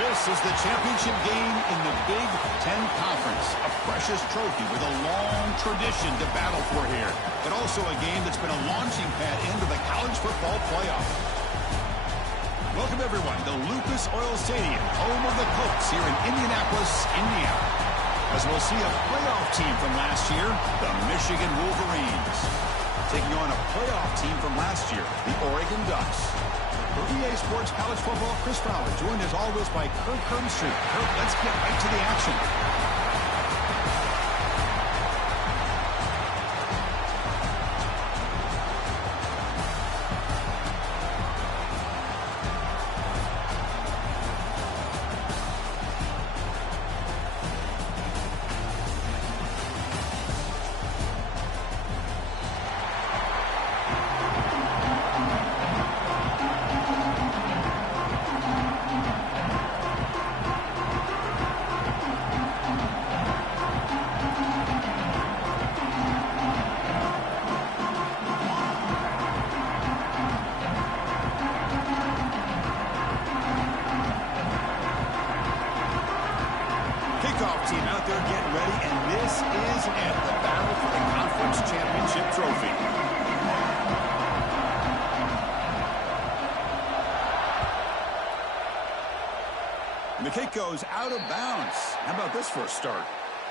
This is the championship game in the Big 10 Conference, a precious trophy with a long tradition to battle for here, but also a game that's been a launching pad into the college football playoff. Welcome, everyone, to Lucas Oil Stadium, home of the Colts here in Indianapolis, Indiana. As we'll see a playoff team from last year, the Michigan Wolverines, taking on a playoff team from last year, the Oregon Ducks. For EA Sports College Football, Chris Fowler, joined as always by Kirk Herbstreit. Kirk, let's get right to the action. Team out there getting ready, and this is it, the battle for the conference championship trophy. And the kick goes out of bounds. How about this for a start?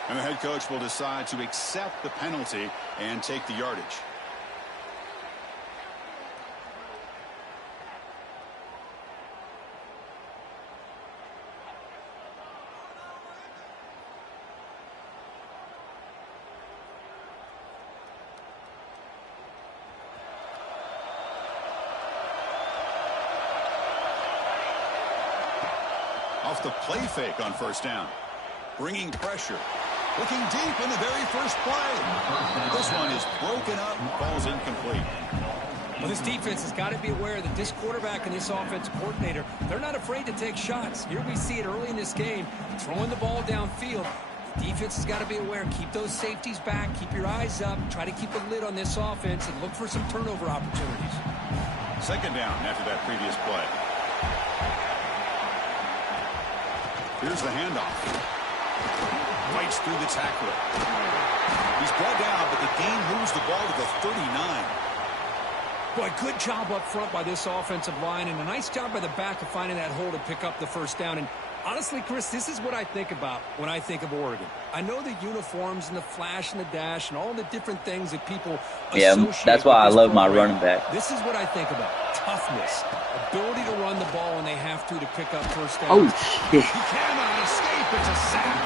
And the head coach will decide to accept the penalty and take the yardage. Off the play fake on first down. Bringing pressure. Looking deep in the very first play. This one is broken up and falls incomplete. Well, this defense has got to be aware that this quarterback and this offensive coordinator, they're not afraid to take shots. Here we see it early in this game, throwing the ball downfield. The defense has got to be aware. Keep those safeties back. Keep your eyes up. Try to keep a lid on this offense and look for some turnover opportunities. Second down after that previous play. Here's the handoff. Fights through the tackler. He's brought down, but the game moves the ball to the 39. Boy, good job up front by this offensive line, and a nice job by the back of finding that hole to pick up the first down. And honestly, Chris, this is what I think about when I think of Oregon. I know the uniforms and the flash and the dash and all the different things that people associate. That's why I love my running back. This is what I think about. Toughness. Ability to run the ball when they have to pick up first down. Oh, shit. He cannot escape. It's a sack.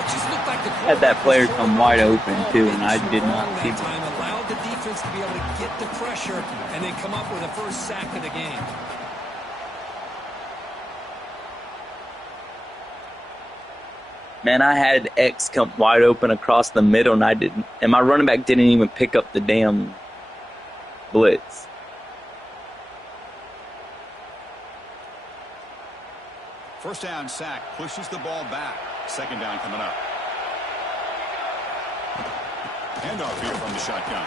It just looked like the had that player come wide open, too, and I did not see that time. Allowed the defense to be able to get the pressure and then come up with the first sack of the game. Man, I had X come wide open across the middle, and I didn't. And my running back didn't even pick up the damn blitz. First down sack pushes the ball back. Second down coming up. Handoff here from the shotgun.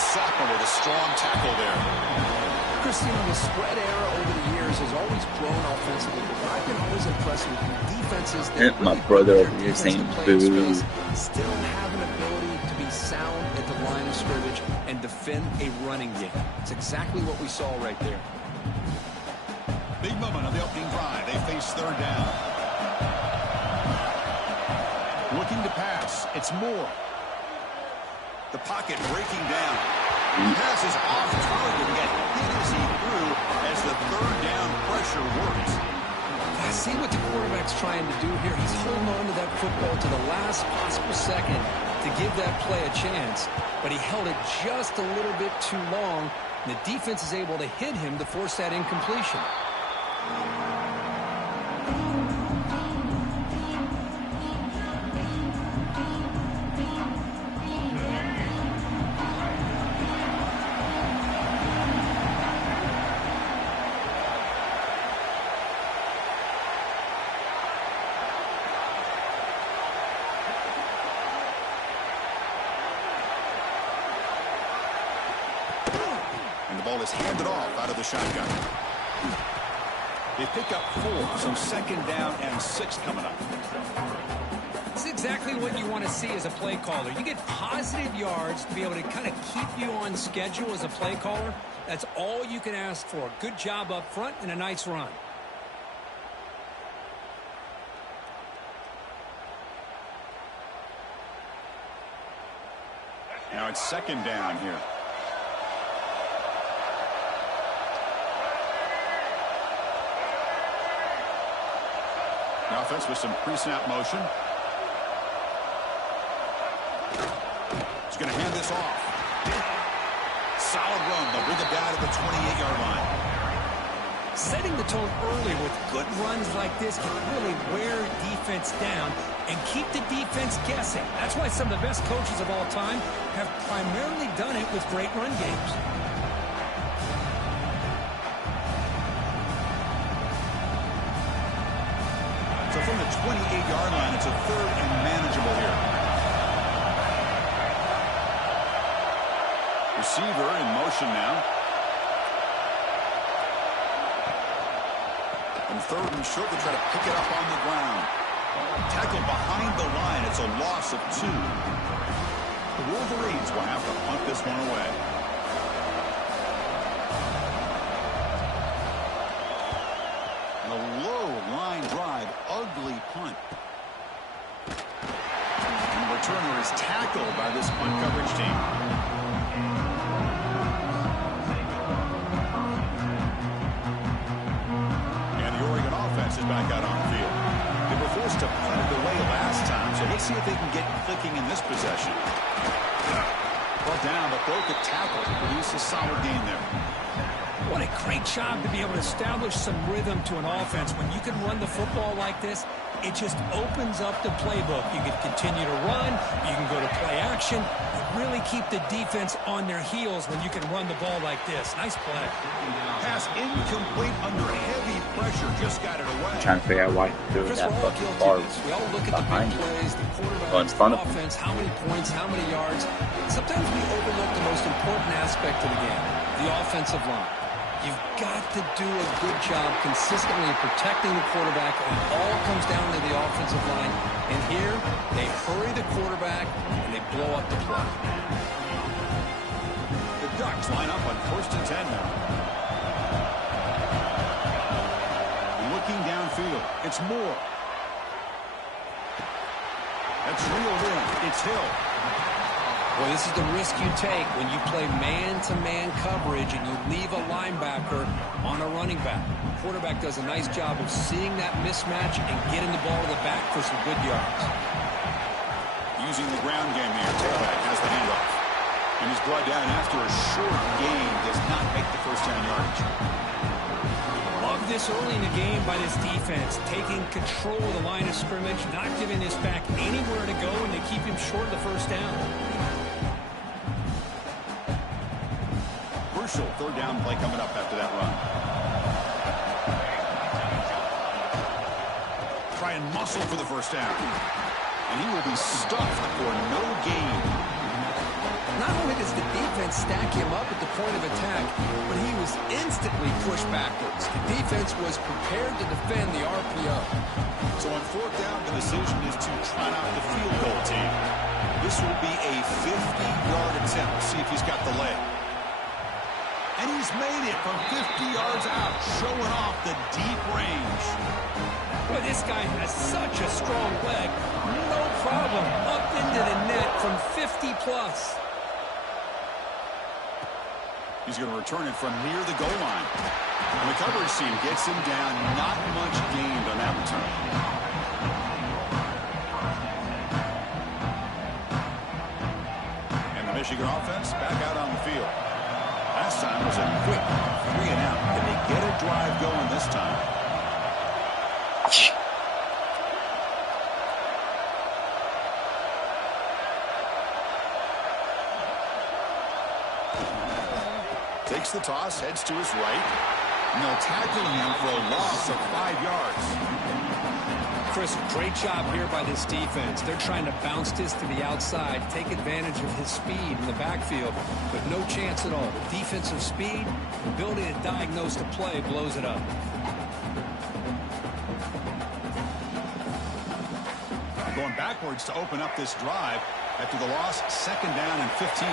Sophomore with a strong tackle there. Christian, the spread era over the years has always grown offensively, but I've been always impressed with defenses that my brother over here saying boo. Still have an ability to be sound at the line of scrimmage and defend a running game. It's exactly what we saw right there. Big moment of the opening drive. They face third down. Looking to pass. It's Moore. The pocket breaking down. The pass is off target and got hit as he threw as the third down pressure works. I see what the quarterback's trying to do here. He's holding on to that football to the last possible second to give that play a chance. But he held it just a little bit too long. And the defense is able to hit him to force that incompletion. And the ball is handed off out of the shotgun. They pick up 4, so 2nd down and 6 coming up. This is exactly what you want to see as a play caller. You get positive yards to be able to kind of keep you on schedule as a play caller. That's all you can ask for. Good job up front and a nice run. Now it's 2nd down here. The offense with some pre-snap motion. He's going to hand this off. Solid run. They'll bring it down to the 28-yard line. Setting the tone early with good runs like this can really wear defense down and keep the defense guessing. That's why some of the best coaches of all time have primarily done it with great run games. So from the 28-yard line, it's a 3rd and manageable here. Receiver in motion now. And 3rd and short, they try to pick it up on the ground. Tackle behind the line. It's a loss of 2. The Wolverines will have to punt this one away. And a low line drive. Ugly punt. And the returner is tackled by this punt coverage team. Is back out on the field. They were forced to punt it away last time, so let's see if they can get clicking in this possession. Brought down, but broke a tackle to produce a solid gain there. What a great job to be able to establish some rhythm to an offense. When you can run the football like this, it just opens up the playbook. You can continue to run. You can go to play action. You really keep the defense on their heels when you can run the ball like this. Nice play. Pass incomplete under heavy pressure. Just got it away. I'm trying to figure out why he's doing Chris, that we're all fucking guilty far of this. We all look at the behind big him. plays, the quarterback, Go in front the of him. offense, how many points, how many yards. Sometimes we overlook the most important aspect of the game, the offensive line. You've got to do a good job consistently protecting the quarterback, and it all comes down to the offensive line. And here, they hurry the quarterback, and they blow up the play. The Ducks line up on 1st and 10 now. Looking downfield, it's Moore. That's reeled in. It's Hill. Well, this is the risk you take when you play man-to-man coverage and you leave a linebacker on a running back. The quarterback does a nice job of seeing that mismatch and getting the ball to the back for some good yards. Using the ground game here. Tailback has the handoff. And he's brought down after a short gain. Does not make the first down yardage. Love this early in the game by this defense. Taking control of the line of scrimmage, not giving this back anywhere to go, and they keep him short of the first down. Crucial 3rd down play coming up after that run. Try and muscle for the first down. And he will be stuffed for no gain. Not only does the defense stack him up at the point of attack, but he was instantly pushed backwards. The defense was prepared to defend the RPO. So on 4th down, the decision is to try out the field goal team. This will be a 50-yard attempt. See if he's got the leg. And he's made it from 50 yards out, showing off the deep range. Boy, this guy has such a strong leg. No problem. Up into the net from 50-plus. He's going to return it from near the goal line. And the coverage team gets him down. Not much gained on that return. And the Michigan offense back out on the field. Last time was a quick 3-and-out. Can they get a drive going this time? Takes the toss, heads to his right. And they'll tackle him for a loss of 5 yards. Chris, great job here by this defense. They're trying to bounce this to the outside, take advantage of his speed in the backfield, but no chance at all. Defensive speed, ability to diagnose the play blows it up. backwards to open up this drive after the loss. 2nd down and 15.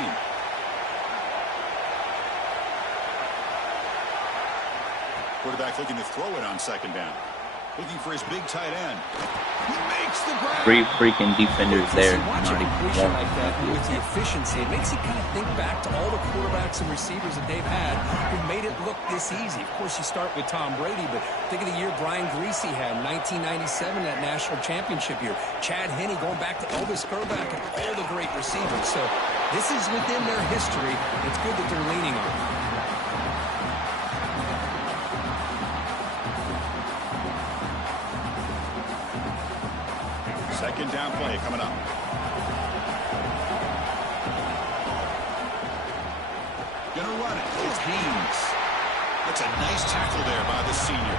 Quarterback looking to throw it on 2nd down. Looking for his big tight end. He makes the grab. 3 freaking defenders there. Watch a Not even completion one. like that with the efficiency. It makes you kind of think back to all the quarterbacks and receivers that they've had who made it look this easy. Of course, you start with Tom Brady, but think of the year Brian Greasy had in 1997, that national championship year. Chad Henne going back to Elvis Grbac and all the great receivers. So this is within their history. It's good that they're leaning on it. 2nd down play coming up. Gonna run it. It's Haynes. That's a nice tackle there by the senior.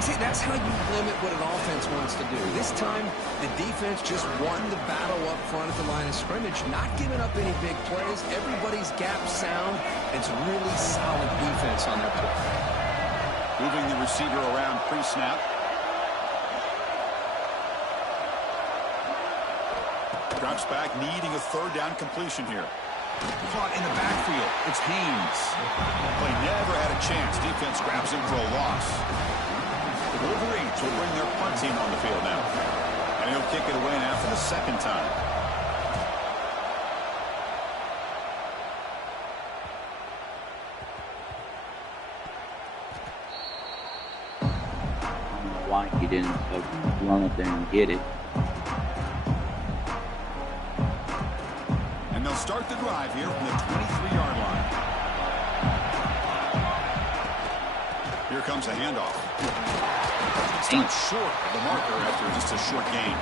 See, that's how you limit what an offense wants to do. This time, the defense just won the battle up front at the line of scrimmage, not giving up any big plays. Everybody's gap sound. It's really solid defense on that play. Moving the receiver around pre-snap. Drops back, needing a 3rd down completion here. Caught in the backfield. It's Haynes. Play never had a chance. Defense grabs him for a loss. The Wolverines will bring their punt team on the field now. And he'll kick it away now for the 2nd time. I don't know why he didn't run up there and get it. And they'll start the drive here from the 23-yard line. Here comes a handoff. Stopped short of the marker after just a short gain.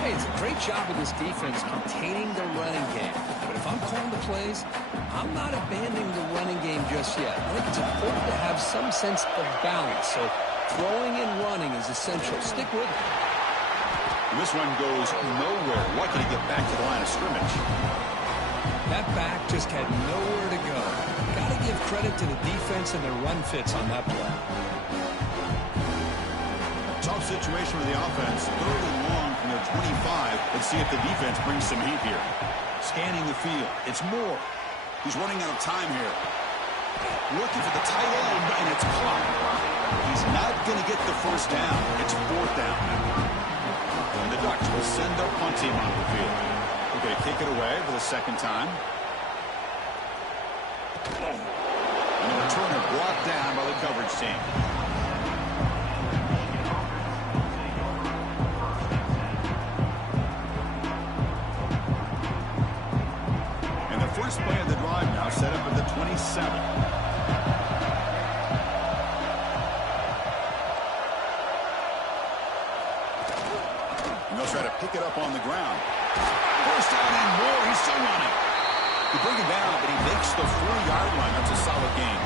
Hey, it's a great job with this defense containing the running game. But if I'm calling the plays, I'm not abandoning the running game just yet. I think it's important to have some sense of balance. So throwing and running is essential. Stick with it. And this one goes nowhere. Lucky to get back to the line of scrimmage. That back just had nowhere to go. Got to give credit to the defense and their run fits on that play. Tough situation for the offense. 3rd and long from their 25. Let's see if the defense brings some heat here. Scanning the field. It's Moore. He's running out of time here. Looking for the tight end, and it's caught. He's not going to get the 1st down. It's 4th down. And the Ducks will send their punt team on the field. We're going to kick it away for the 2nd time. And the returner brought down by the coverage team. And the first play of the drive now set up at the 27. They'll try to pick it up on the ground. 1st down and more. He's still running. You bring him down, but he makes the 4-yard line. That's a solid gain.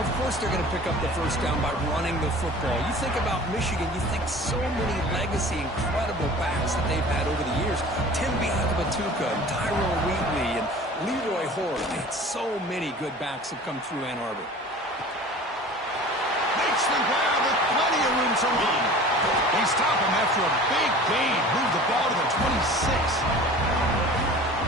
Of course they're going to pick up the 1st down by running the football. You think about Michigan, you think so many legacy, incredible backs that they've had over the years. Tim Biakabatuka, and Tyrone Wheatley, and Leroy Horde. They had so many good backs that come through Ann Arbor. Makes the grab with plenty of room to run. They stop him after a big gain. Move the ball to the 26.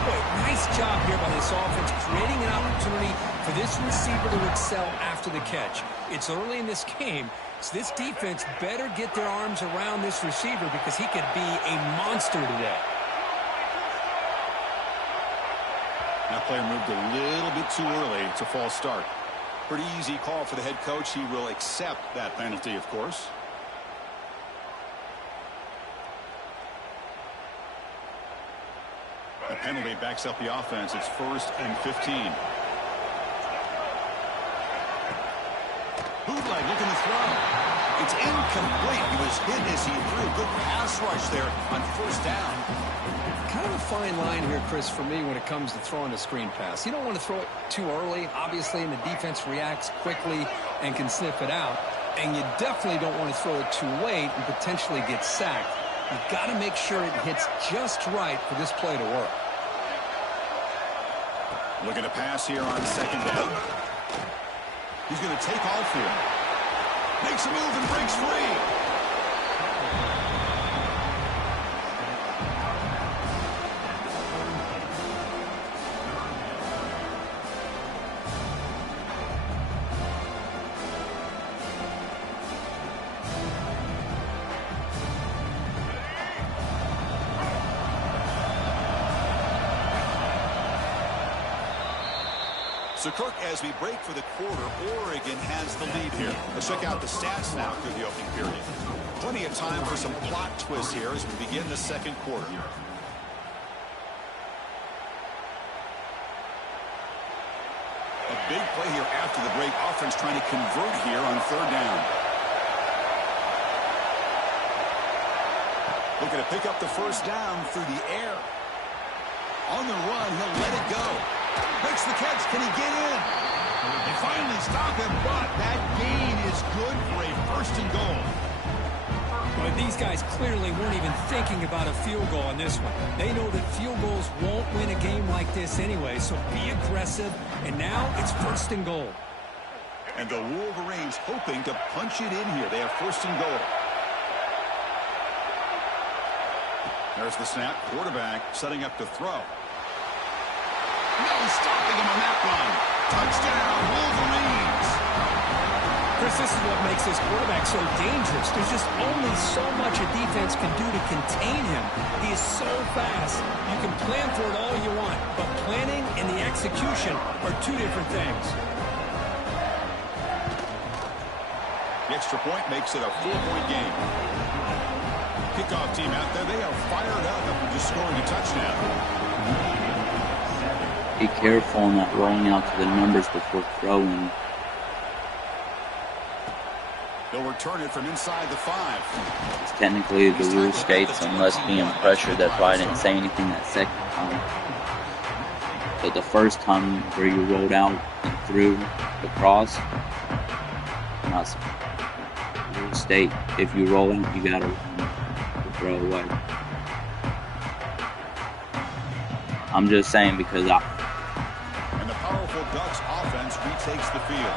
Boy, nice job here by this offense, creating an opportunity for this receiver to excel after the catch. It's early in this game, so this defense better get their arms around this receiver because he could be a monster today. That player moved a little bit too early. It's a false start. Pretty easy call for the head coach. He will accept that penalty, of course. The penalty backs up the offense. It's 1st and 15. Bootleg looking to throw. It's incomplete. He was hit as he threw. Good pass rush there on 1st down. Kind of a fine line here, Chris, for me when it comes to throwing a screen pass. You don't want to throw it too early, obviously, and the defense reacts quickly and can sniff it out. And you definitely don't want to throw it too late and potentially get sacked. You've got to make sure it hits just right for this play to work. Looking to pass here on 2nd down. He's going to take off here. Makes a move and breaks free. So, Kirk, as we break for the quarter, Oregon has the lead here. Let's check out the stats now through the opening period. Plenty of time for some plot twists here as we begin the second quarter. A big play here after the break. Offense trying to convert here on third down. Looking to pick up the first down through the air. On the run, he'll let it go. Makes the catch. Can he get in? They finally stop him, but that gain is good for a first and goal. But these guys clearly weren't even thinking about a field goal on this one. They know that field goals won't win a game like this anyway, so be aggressive. And now it's first and goal. And the Wolverines hoping to punch it in here. They have first and goal. There's the snap. Quarterback setting up to throw. No stopping him on that run. Touchdown, Wolverines. Chris, this is what makes this quarterback so dangerous. There's just only so much a defense can do to contain him. He is so fast. You can plan for it all you want, but planning and the execution are two different things. The extra point makes it a 4-point game. Kickoff team out there. They are fired up after just scoring a touchdown. Be careful on that rolling out to the numbers before throwing. They'll return it from inside the 5. It's technically the rule states unless being pressured. That's why I didn't say anything that second time. But the first time where you rolled out and threw the cross, not the rule state if you roll out you gotta throw away. I'm just saying because and the powerful Ducks offense retakes the field.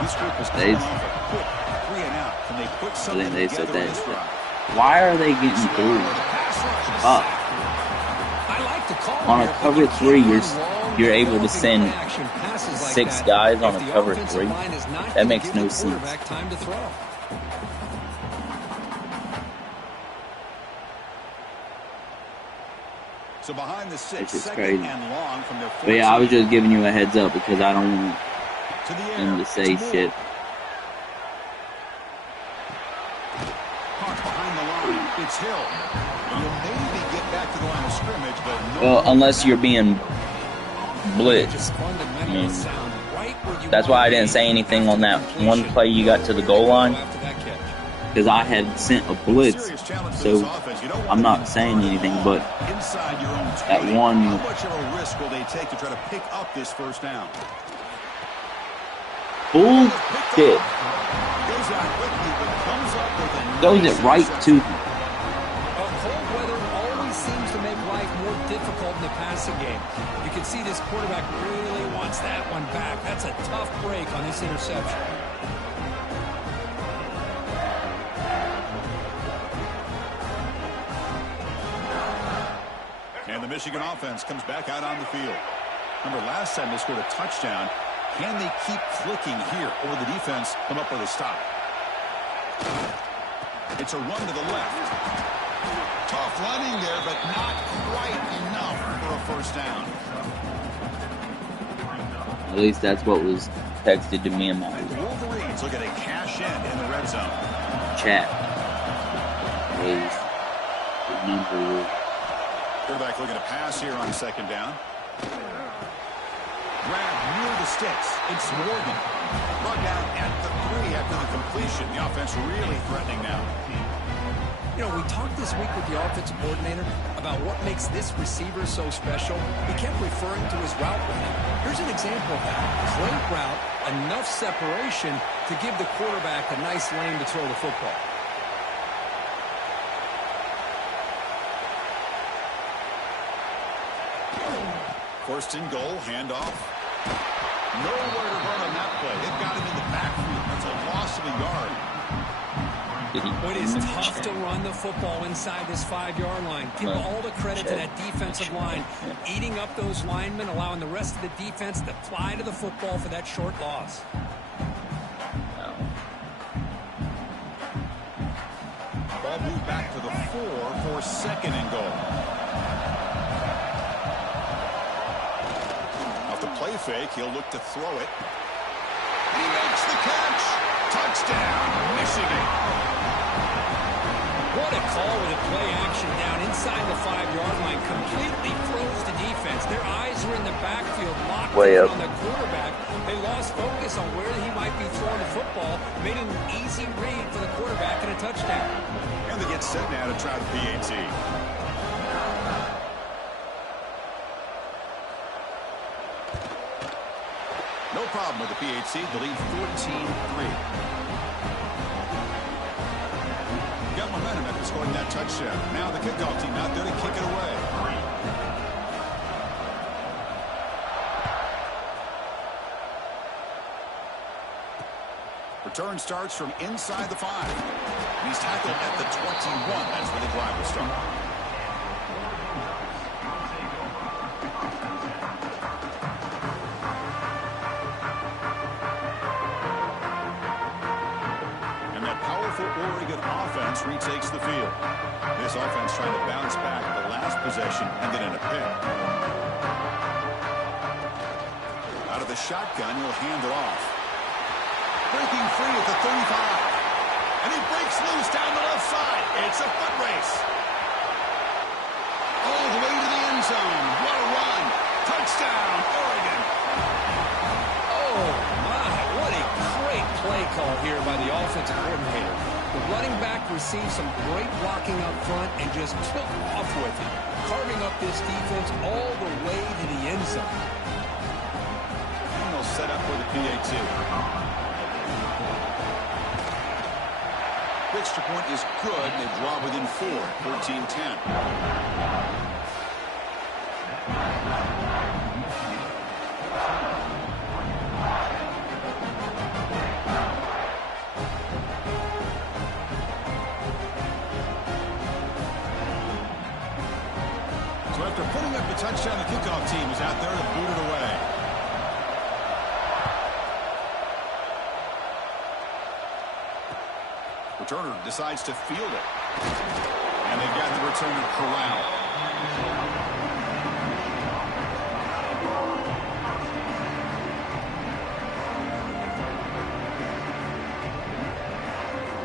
This group is coming off a quick 3 and out. Can they put something together in this drive? Why are they getting through up? On a cover 3, you're able to send 6 guys on a cover 3. That makes no sense. So behind the 6, crazy. And long from their but yeah, I was just giving you a heads up because I don't want them to say shit. Caught behind the line. It's Hill. You'll maybe get back to the line of scrimmage, but well, unless you're being blitzed. I mean, that's why I didn't say anything on that one play you got to the goal line. Because I had sent a blitz, so I'm not saying anything, but that one... How much of a risk will they take to try to pick up this first down? Bullshit. Goes it right to him. Cold weather always seems to make life more difficult in the passing game. You can see this quarterback really wants that one back. That's a tough break on this interception. And the Michigan offense comes back out on the field. Remember, last time they scored a touchdown. Can they keep clicking here, or will the defense come up with a stop? It's a run to the left. Tough running there, but not quite enough for a first down. At least that's what was texted to me in my Wolverines looking to cash in the red zone. Chat. Please. Remember. Quarterback looking to pass here on second down. Grab near the sticks. It's Morgan. Brought down at the 3 after the completion. The offense really threatening now. You know, we talked this week with the offensive coordinator about what makes this receiver so special. He kept referring to his route running. Here's an example of that. Great route, enough separation to give the quarterback a nice lane to throw the football. First and goal, handoff. Nowhere to run on that play. They've got him in the backfield. That's a loss of a yard. It is tough to run the football inside this 5-yard line. Give all the credit to that defensive line. Eating up those linemen, allowing the rest of the defense to fly to the football for that short loss. Ball moved back to the 4 for second and goal. play fake. He'll look to throw it. He makes the catch. Touchdown, Michigan. What a call with a play action down inside the 5-yard line. Completely froze the defense. Their eyes were in the backfield, locked in on the quarterback. They lost focus on where he might be throwing the football. Made an easy read for the quarterback and a touchdown. And they get set now to try the PAT. No problem with the PAT. The lead 14-3. Got momentum after scoring that touchdown. Now the kickoff team out there to kick it away. Return starts from inside the 5. He's tackled at the 21. That's where the drive will start. Oregon offense retakes the field. This offense trying to bounce back. The last possession ended in a pick. Out of the shotgun, he'll hand it off. Breaking free at the 35. And he breaks loose down the left side. It's a foot race. All the way to the end zone. What a run. Touchdown, Oregon. Oh, my. What a great play call here by the offensive coordinator. The running back received some great blocking up front and just took off with it, carving up this defense all the way to the end zone. And they'll set up for the PAT. The extra point is good. They draw within 4, 14-10. After putting up the touchdown, the kickoff team is out there to boot it away. Returner decides to field it. And they've got the returner corralled.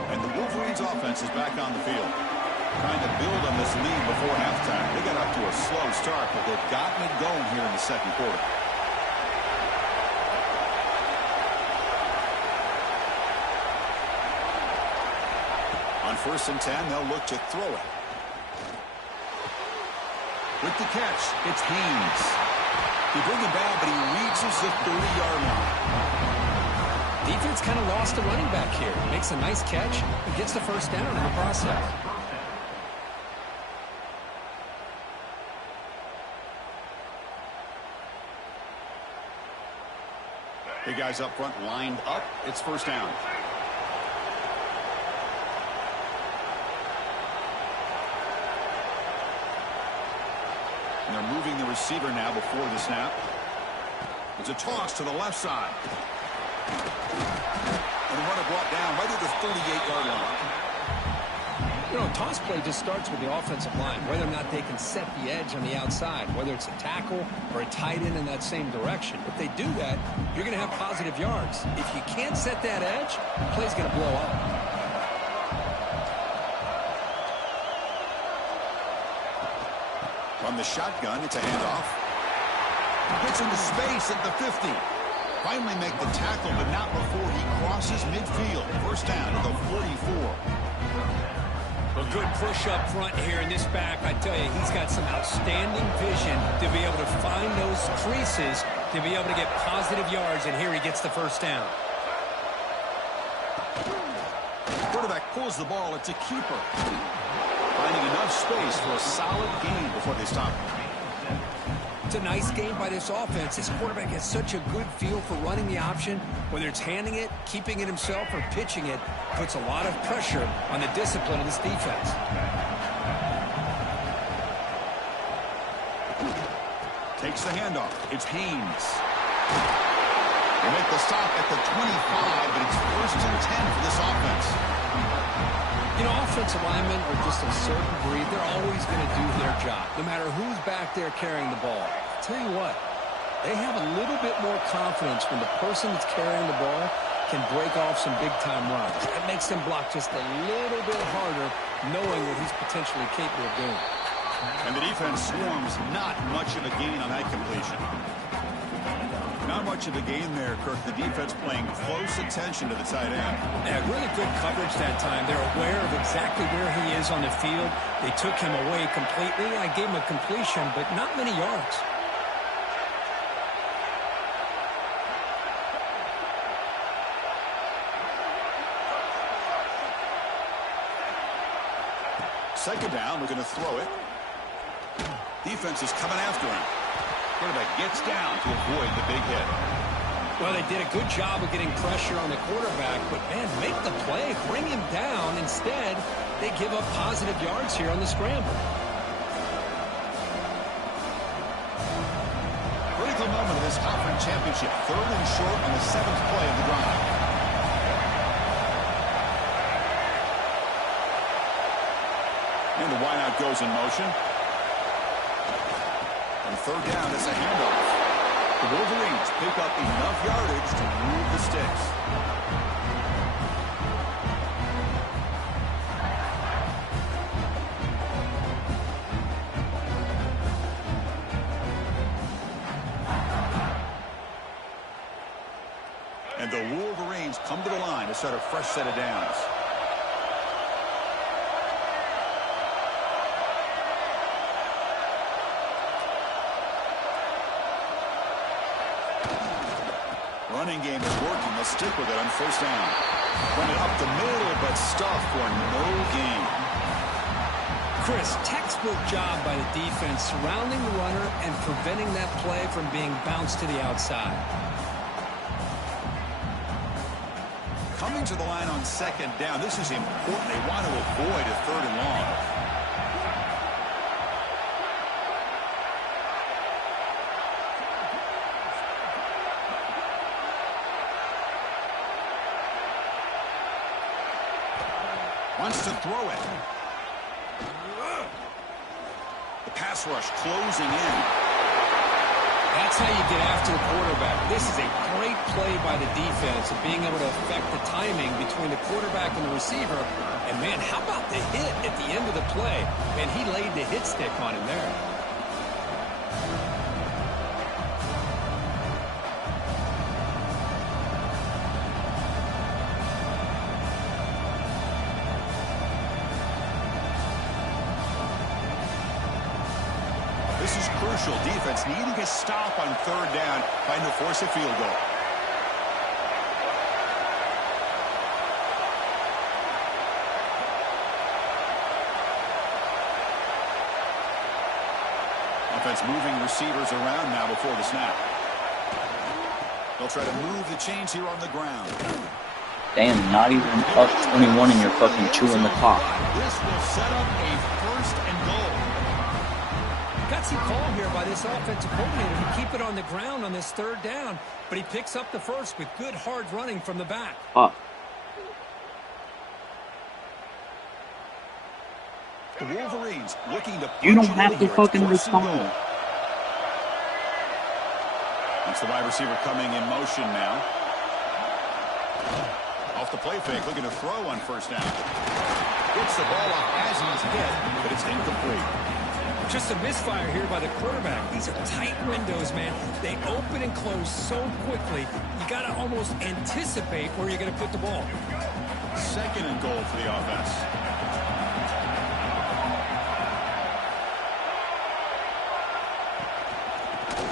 And the Wolverines offense is back on the field. Trying to build on this lead before halftime. They got off to a slow start, but they've gotten it going here in the second quarter. On 1st and 10, they'll look to throw it. With the catch, it's Haynes. He bring him back, but he reaches the 30-yard line. Defense kind of lost a running back here. Makes a nice catch and gets the first down in the process. Big guys up front lined up. It's first down. And they're moving the receiver now before the snap. It's a toss to the left side. And the runner brought down right at the 38-yard line. You know, toss play just starts with the offensive line, whether or not they can set the edge on the outside, whether it's a tackle or a tight end in that same direction. If they do that, you're going to have positive yards. If you can't set that edge, the play's going to blow up. From the shotgun, it's a handoff. Gets into space at the 50. Finally make the tackle, but not before he crosses midfield. First down at the 44. A good push up front here in this back. I tell you, he's got some outstanding vision to be able to find those creases, to be able to get positive yards, and here he gets the first down. Quarterback pulls the ball. It's a keeper. Finding enough space for a solid gain before they stop him. It's a nice game by this offense. This quarterback has such a good feel for running the option. Whether it's handing it, keeping it himself, or pitching it, puts a lot of pressure on the discipline of this defense. Takes the handoff. It's Haynes. They make the stop at the 25, but it's 1st and 10 for this offense. You know, offensive linemen are just a certain breed. They're always going to do their job, no matter who's back there carrying the ball. I'll tell you what, They have a little bit more confidence when the person that's carrying the ball can break off some big-time runs. That makes them block just a little bit harder, knowing what he's potentially capable of doing. And the defense swarms not much of a gain on that completion. Not much of a gain there, Kirk. The defense paying close attention to the tight end. Yeah, really good coverage that time. They're aware of exactly where he is on the field. They took him away completely. I gave him a completion, but not many yards. Second down, we're going to throw it. Defense is coming after him. Quarterback gets down to avoid the big hit. Well, they did a good job of getting pressure on the quarterback, but, man, make the play, bring him down. Instead, they give up positive yards here on the scramble. Critical moment of this conference championship. 3rd and short on the 7th play of the drive. And the wideout goes in motion. And 3rd down, it's a handoff. The Wolverines pick up enough yardage to move the sticks. And the Wolverines come to the line to start a fresh set of downs. Running game is working. They'll stick with it on 1st down. Run it up the middle, but stuffed for no gain. Chris, textbook job by the defense surrounding the runner and preventing that play from being bounced to the outside. Coming to the line on 2nd down. This is important. They want to avoid a 3rd and long. Wants to throw it. The pass rush closing in. That's how you get after the quarterback. This is a great play by the defense of being able to affect the timing between the quarterback and the receiver. And, man, how about the hit at the end of the play? Man, he laid the hit stick on him there. This is crucial. Defense needing a stop on 3rd down, trying to force a field goal. Offense moving receivers around now before the snap. They'll try to move the chains here on the ground. Damn, not even up 21 and you're fucking chewing the clock. This will set up a 1st and goal. Gutsy call here by this offensive coordinator to keep it on the ground on this 3rd down, but he picks up the first with good hard running from the back. The Wolverines looking to you don't have to fucking respond. It's the wide receiver coming in motion now. Off the play fake, looking to throw on 1st down. Gets the ball up as he's hit, but it's incomplete. Just a misfire here by the quarterback. These are tight windows, man. They open and close so quickly. You got to almost anticipate where you're going to put the ball. 2nd and goal for the offense.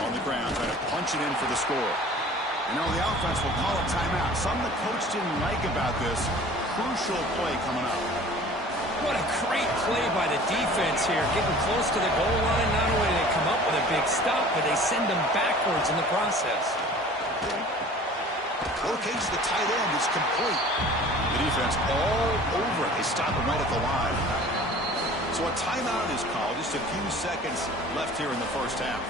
On the ground, trying to punch it in for the score. You know, the offense will call a timeout. Something the coach didn't like about this. Crucial play coming up. What a great play by the defense here. Getting close to the goal line. Not only do they come up with a big stop, but they send them backwards in the process. Locates the tight end. It's complete. The defense all over it. They stop him right at the line. So a timeout is called. Just a few seconds left here in the 1st half.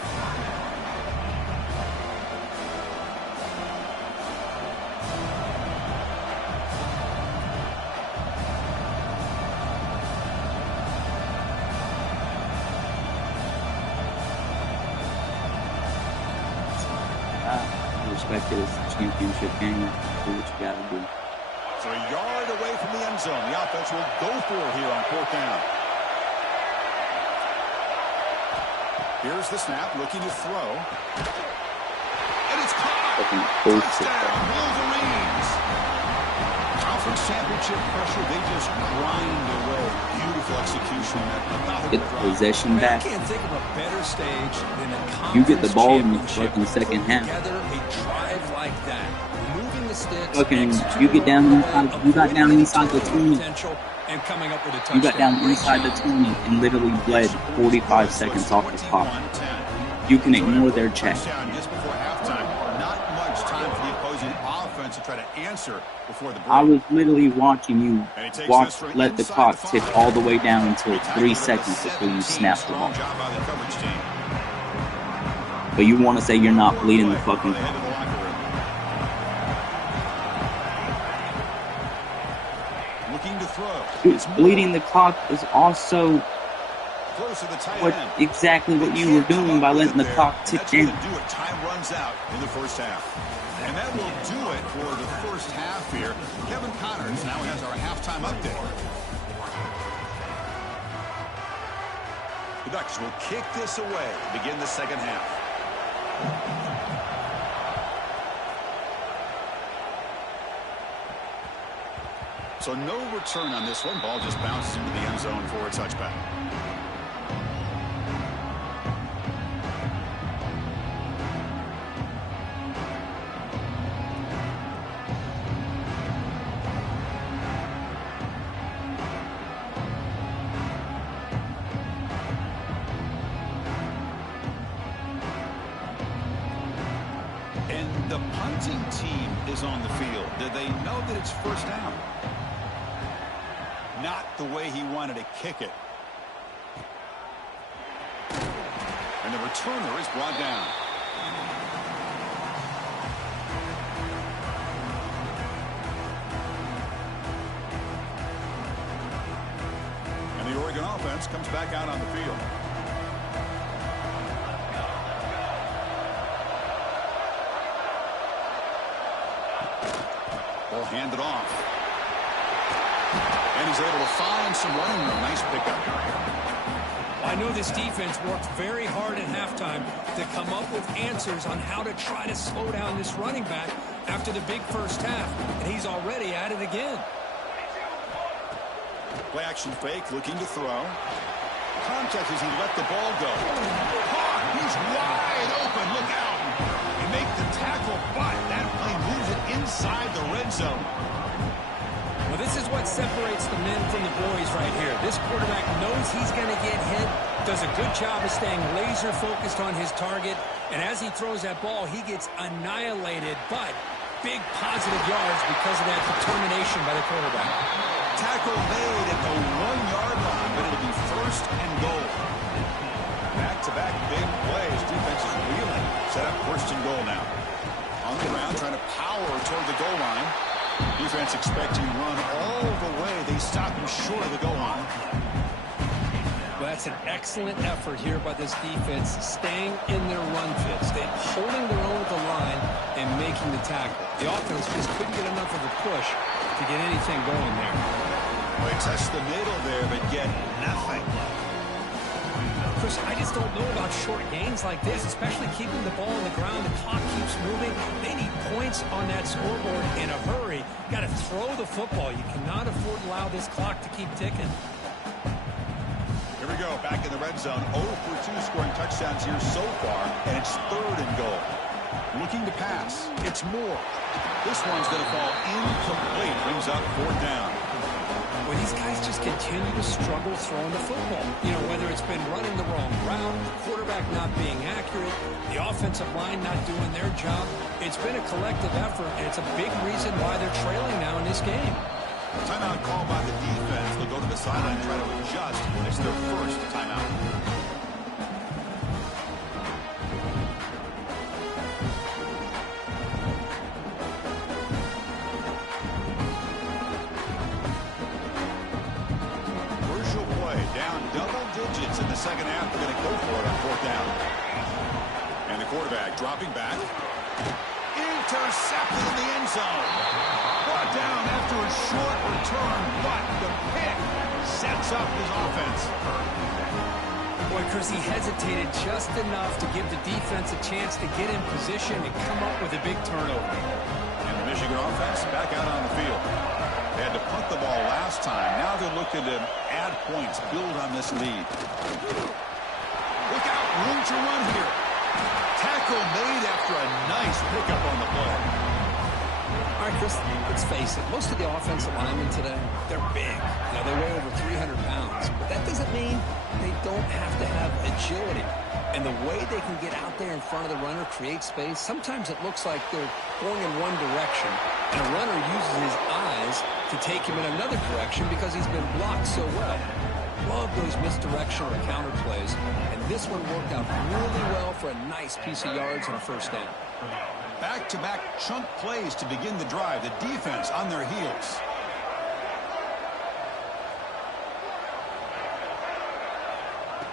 expected. It's a championship game. Do what you gotta do. So a yard away from the end zone. The offense will go for it here on 4th down. Here's the snap, looking to throw. And it's caught. Touchdown, Wolverines. Conference championship pressure, they just grind away. Beautiful execution on that. Get the possession back. I can't think of a better stage than a conference You get the ball in the championship. fucking second half. Together a drive like that. Moving the sticks. Fucking, you get down inside. You got down inside the 20. And coming up with a touchdown. You got down inside the 20 and literally bled 45 seconds off the clock. You can ignore their check. Just before halftime, not much time for the opposing offense to try to answer before the break. I was literally watching you let the clock tick all the way down until 3 seconds before you snap the ball. But you want to say you're not bleeding the fucking clock. Looking to throw. Dude, bleeding the clock is also exactly what you were doing by letting the clock tick down. Time runs out in the first half. And that will do it for the first half here. Kevin Connors now has our halftime update. The Ducks will kick this away to begin the second half. So no return on this one. Ball just bounces into the end zone for a touchback. The punting team is on the field. Did they know that it's first down? Not the way he wanted to kick it. And the returner is brought down. And the Oregon offense comes back out on the field. Ball handed off. And he's able to find some running room. Nice pickup. I know this defense worked very hard at halftime to come up with answers on how to try to slow down this running back after the big first half. And he's already at it again. Play action fake, looking to throw. Contact as he let the ball go. He's wide open. Look out. He makes the tackle, but that play moves it inside the red zone. Well, this is what separates the men from the boys right here. This quarterback knows he's going to get hit, does a good job of staying laser focused on his target, and as he throws that ball, he gets annihilated, but big positive yards because of that determination by the quarterback. Tackle made at the 1-yard line, but it'll be first and goal. Back-to-back big plays. Defense is reeling. Set up first and goal now. On the ground, trying to power toward the goal line. Defense expecting to run all the way. They stop him short of the goal line. Well, that's an excellent effort here by this defense, staying in their run fit, holding their own at the line and making the tackle. The offense just couldn't get enough of a push to get anything going there. Well, they touched the middle there, but get nothing. Chris, I just don't know about short gains like this, especially keeping the ball on the ground. The clock keeps moving. They need points on that scoreboard in a hurry. Got to throw the football. You cannot afford to allow this clock to keep ticking. Here we go, back in the red zone. 0 for 2 scoring touchdowns here so far, and it's third and goal. Looking to pass. It's Moore. This one's going to fall incomplete. Brings up 4th down. Well, these guys just continue to struggle throwing the football. You know, whether it's been running the wrong route, the quarterback not being accurate, the offensive line not doing their job. It's been a collective effort, and it's a big reason why they're trailing now in this game. Timeout call by the defense. They'll go to the sideline and try to adjust. It's their first timeout. Crucial play. Down double digits in the second half. They're going to go for it on 4th down. And the quarterback dropping back. Intercepted in the end zone. Brought down after a short return, but the pick sets up his offense. Boy, Chris, he hesitated just enough to give the defense a chance to get in position and come up with a big turnover. And the Michigan offense back out on the field. They had to punt the ball last time. Now they're looking to add points, build on this lead. Look out, room to run here. Tackle made after a nice pickup on the play. All right, Chris, let's face it. Most of the offensive linemen today, they're big. Now, they weigh over 300 pounds. But that doesn't mean they don't have to have agility. And the way they can get out there in front of the runner, create space, sometimes it looks like they're going in one direction. And a runner uses his eyes to take him in another direction because he's been blocked so well. Love those misdirection or counter plays. And this one worked out really well for a nice piece of yards and a first down. Back-to-back chunk plays to begin the drive. The defense on their heels.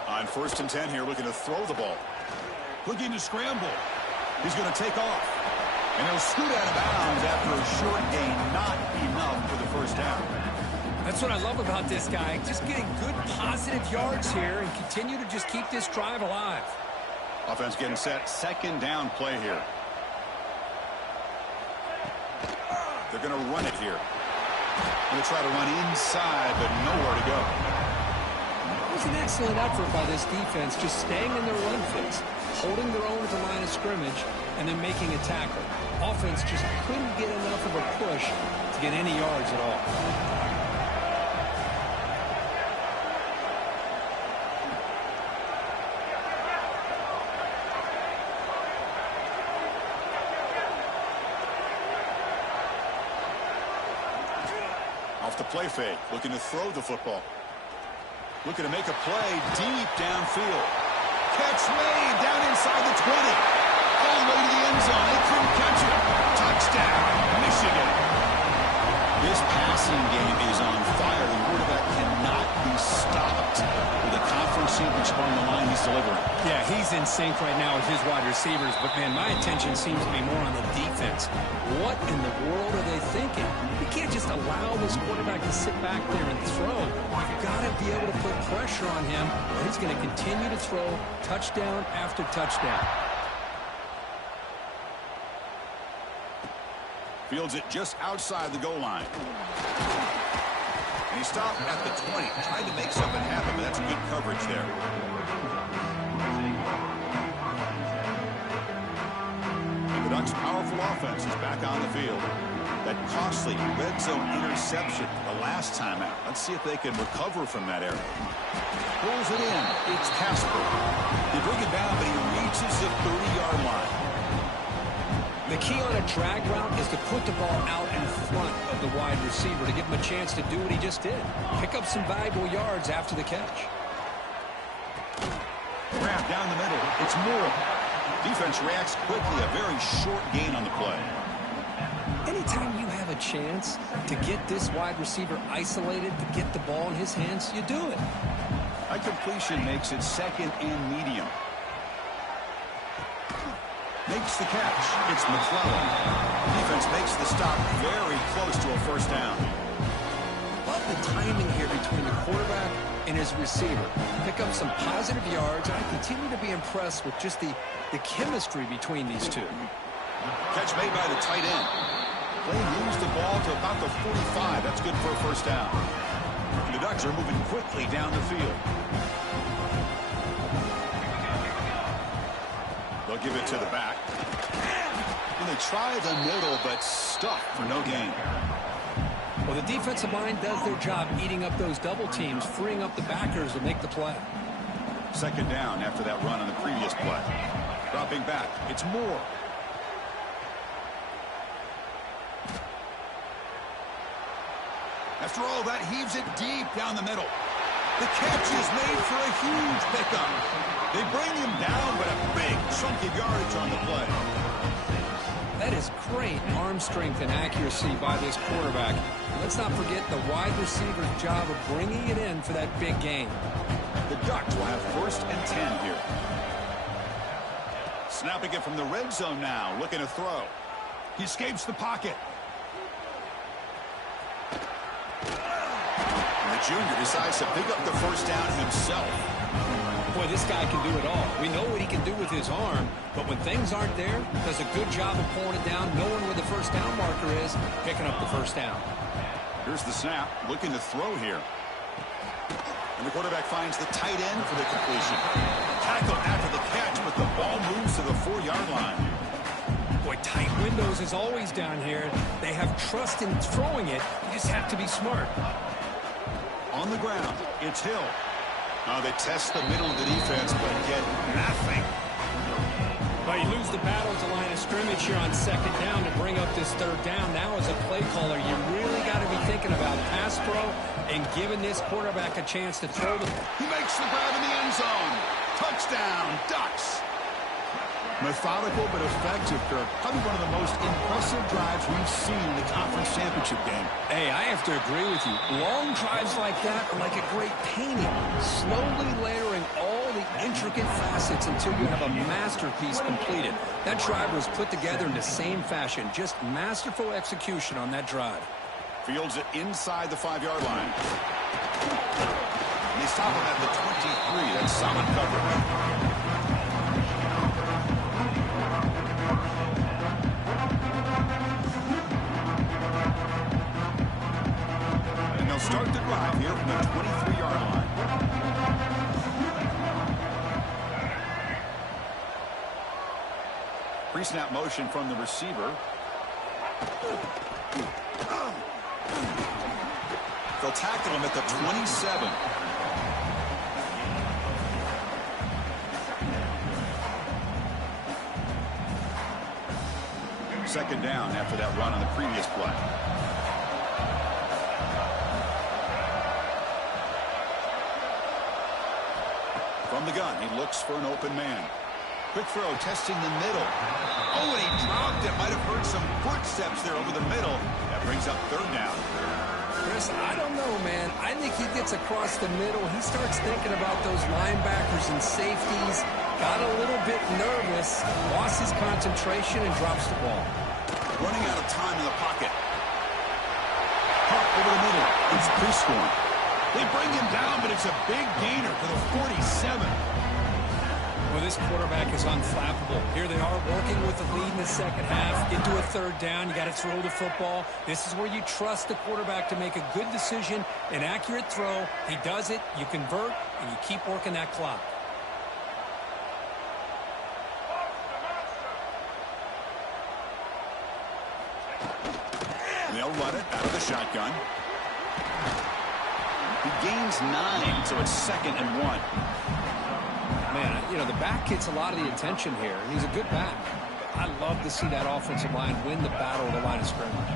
On 1st and 10 here, looking to throw the ball. Looking to scramble. He's going to take off. And he'll scoot out of bounds after a short gain. Not enough for the first down. That's what I love about this guy. Just getting good positive yards here and continue to just keep this drive alive. Offense getting set. 2nd down play here. They're going to run it here. Going to try to run inside, but nowhere to go. It was an excellent effort by this defense, just staying in their run fix, holding their own at the line of scrimmage, and then making a tackle. Offense just couldn't get enough of a push to get any yards at all. Off the play fake, looking to throw the football. Looking to make a play deep downfield. Catch made down inside the 20. All the way to the end zone. They couldn't catch it. Touchdown, Michigan. This passing game is on fire. The quarterback cannot be stopped with the conference championship on the line he's delivering. Yeah, he's in sync right now with his wide receivers, but, man, my attention seems to be more on the defense. What in the world are they thinking? You can't just allow this quarterback to sit back there and throw. You've got to be able to put pressure on him, or he's going to continue to throw touchdown after touchdown. Fields it just outside the goal line. And he stopped at the 20. Tried to make something happen, but that's good coverage there. And the Ducks' powerful offense is back on the field. That costly red zone interception the last time out. Let's see if they can recover from that error. Pulls it in. It's Casper. They bring it down, but he reaches the 30-yard line. The key on a drag route is to put the ball out in front of the wide receiver to give him a chance to do what he just did. Pick up some valuable yards after the catch. Grab down the middle. It's Moore. Defense reacts quickly. A very short gain on the play. Anytime you have a chance to get this wide receiver isolated, to get the ball in his hands, you do it. That completion makes it 2nd and medium. Makes the catch. It's McClellan. Defense makes the stop very close to a first down. Love the timing here between the quarterback and his receiver. Pick up some positive yards, and I continue to be impressed with just the chemistry between these two. Catch made by the tight end. They lose the ball to about the 45. That's good for a first down. And the Ducks are moving quickly down the field. They'll give it to the back. And they try the middle, but stuck for no gain. Well, the defensive line does their job eating up those double teams, freeing up the backers to make the play. 2nd down after that run on the previous play. Dropping back. It's Moore. After all that, heaves it deep down the middle. The catch is made for a huge pickup. They bring him down, but a big chunk of yardage on the play. That is great arm strength and accuracy by this quarterback. Let's not forget the wide receiver's job of bringing it in for that big gain. The Ducks will have 1st and 10 here. Snapping it from the red zone now, looking to throw. He escapes the pocket. And the junior decides to pick up the first down himself. Boy, this guy can do it all. We know what he can do with his arm, but when things aren't there, does a good job of pulling it down, knowing where the first down marker is, picking up the first down. Here's the snap, looking to throw here. And the quarterback finds the tight end for the completion. Tackle after the catch, but the ball moves to the 4-yard line. Boy, tight windows is always down here. They have trust in throwing it. You just have to be smart. On the ground, it's Hill. They test the middle of the defense, but get nothing. Well, you lose the battle at the line of scrimmage here on second down to bring up this third down. Now, as a play caller, you really got to be thinking about pass pro and giving this quarterback a chance to throw the ball. He makes the grab in the end zone. Touchdown, Ducks. Methodical but effective, Kirk. Probably one of the most impressive drives we've seen in the conference championship game. Hey, I have to agree with you. Long drives like that are like a great painting, slowly layering all the intricate facets until you have a masterpiece completed. That drive was put together in the same fashion, just masterful execution on that drive. Fields it inside the 5-yard line. And they stop him at the 23. That's solid coverage. Start the drive here from the 23-yard line. Pre-snap motion from the receiver. They'll tackle him at the 27. Second down after that run on the previous play. From the gun, he looks for an open man. Quick throw, testing the middle. Oh, and he dropped it. Might have heard some footsteps there over the middle. That brings up third down. Chris, I don't know, man. I think he gets across the middle. He starts thinking about those linebackers and safeties. Got a little bit nervous, lost his concentration, and drops the ball. Running out of time in the pocket. Caught over the middle. It's pre-scoring. They bring him down, but it's a big gainer for the 47. Well, this quarterback is unflappable. Here they are working with the lead in the second half. Into a third down. You got to throw the football. This is where you trust the quarterback to make a good decision, an accurate throw. He does it, you convert, and you keep working that clock. They'll run it out of the shotgun. He gains 9, so it's 2nd and 1. Man, you know, the back gets a lot of the attention here. He's a good back. I love to see that offensive line win the battle at the line of scrimmage.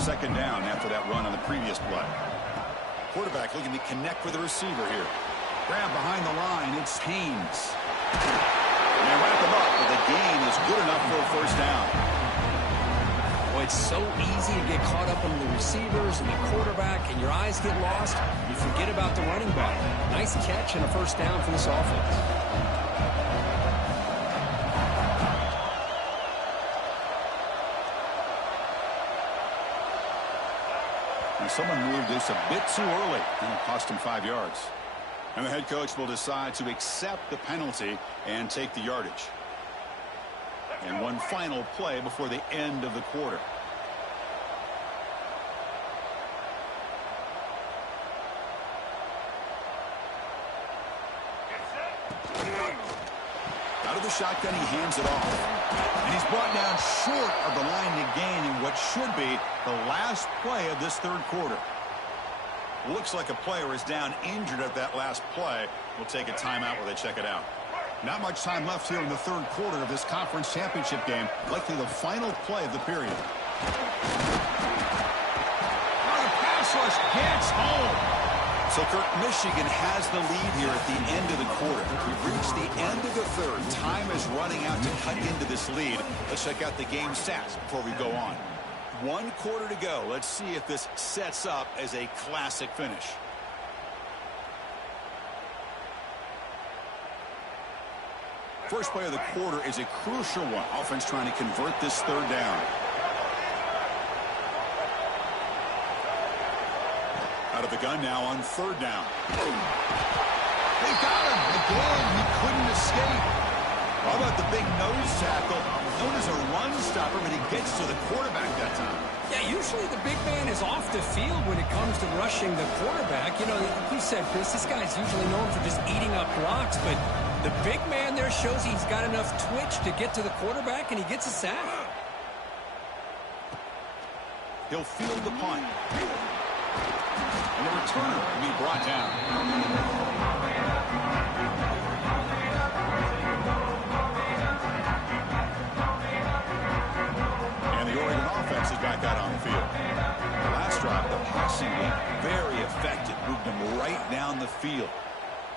Second down after that run on the previous play. Quarterback looking to connect with the receiver here. Grab behind the line. It's Haynes. And they wrap him up, but the gain is good enough for a first down. Boy, it's so easy to get caught up on the receivers and the quarterback, and your eyes get lost. You forget about the running back. Nice catch and a first down for this offense. And someone moved this a bit too early, and it cost him 5 yards. And the head coach will decide to accept the penalty and take the yardage. And one final play before the end of the quarter. Out of the shotgun, he hands it off. And he's brought down short of the line to gain in what should be the last play of this third quarter. Looks like a player is down injured at that last play. We'll take a timeout while they check it out. Not much time left here in the third quarter of this conference championship game. Likely the final play of the period. Now the pass rush gets home. So, Kirk, Michigan has the lead here at the end of the quarter. We've reached the end of the third. Time is running out to cut into this lead. Let's check out the game stats before we go on. 1 quarter to go. Let's see if this sets up as a classic finish. first play of the quarter is a crucial one. Offense trying to convert this third down. Out of the gun now on third down. They got him. Again, he couldn't escape. How about the big nose tackle? Known as a run stopper, but he gets to the quarterback that time. Yeah, usually the big man is off the field when it comes to rushing the quarterback. You know, like you said, Chris, this guy's usually known for just eating up blocks, but the big man there shows he's got enough twitch to get to the quarterback, and he gets a sack. He'll field the punt. And the returner will be brought down. The Oregon offense is back out on the field. The last drive, the passing game, very effective. Moved him right down the field.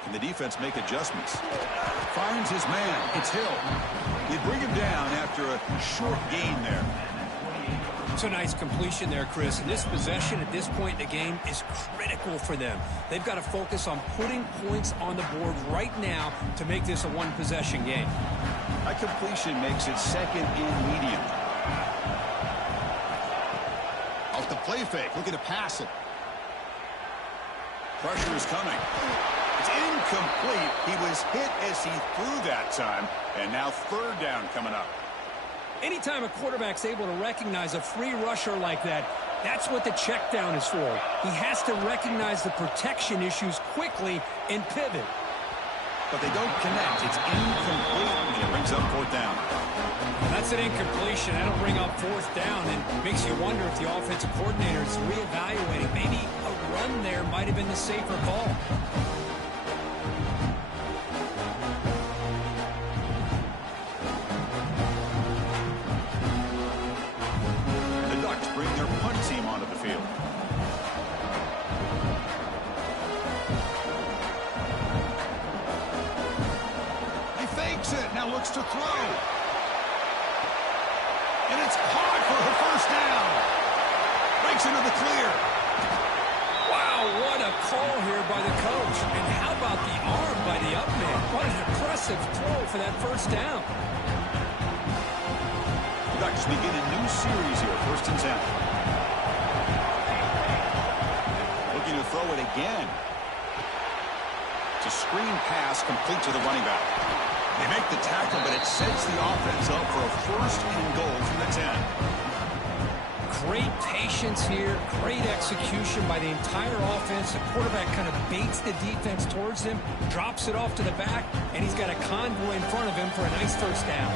Can the defense make adjustments? Finds his man. It's Hill. They bring him down after a short gain there. It's a nice completion there, Chris. And this possession at this point in the game is critical for them. They've got to focus on putting points on the board right now to make this a one-possession game. A completion makes it second and medium. Off the play fake, looking to pass it. Pressure is coming. It's incomplete. He was hit as he threw that time. And now third down coming up. Anytime a quarterback's able to recognize a free rusher like that, that's what the check down is for. He has to recognize the protection issues quickly and pivot. But they don't connect. It's incomplete, and it brings up fourth down. That's an incompletion. That'll bring up fourth down, and makes you wonder if the offensive coordinator is reevaluating. Maybe a run there might have been the safer call. The Ducks bring their punt team onto the field. It now looks to throw, and it's caught for the first down. Breaks into the clear. Wow, what a call here by the coach. And how about the arm by the up man? What an impressive throw for that first down. The Ducks begin a new series here, 1st and 10. Looking to throw it again. It's a screen pass complete to the running back. They make the tackle, but it sets the offense up for a first and goal from the 10. Great patience here, great execution by the entire offense. The quarterback kind of baits the defense towards him, drops it off to the back, and he's got a convoy in front of him for a nice first down.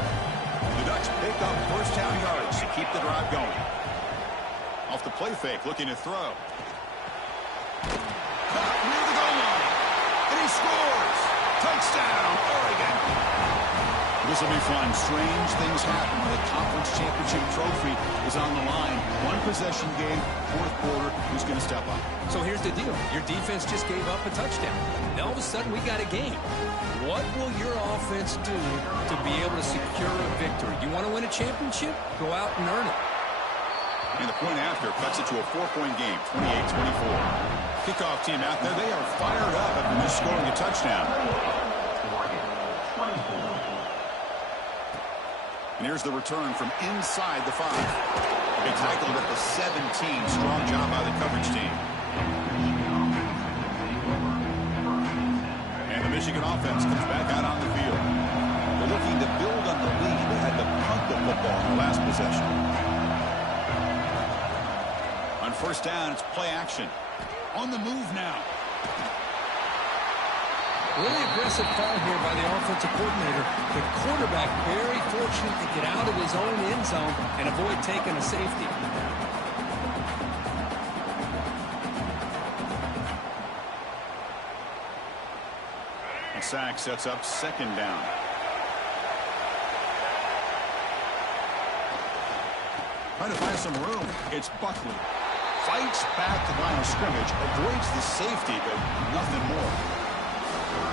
The Ducks pick up first down yards to keep the drive going. Off the play fake, looking to throw. Caught near the goal line, and he scores. Touchdown, Oregon. This will be fun. Strange things happen when the conference championship trophy is on the line. One possession game, fourth quarter. Who's going to step up? So here's the deal. Your defense just gave up a touchdown. Now all of a sudden we got a game. What will your offense do to be able to secure a victory? You want to win a championship? Go out and earn it. And the point after cuts it to a 4-point game, 28-24. Kickoff team out there, they are fired up after just scoring a touchdown. And here's the return from inside the 5. They tackled at the 17. Strong job by the coverage team. And the Michigan offense comes back out on the field. They're looking to build on the lead. They had to punt the football in the last possession. On first down, it's play action. On the move now. Really aggressive call here by the offensive coordinator. The quarterback very fortunate to get out of his own end zone and avoid taking a safety. A sack sets up second down. Trying to find some room. It's Buckley. Fights back to line of scrimmage, avoids the safety, but nothing more.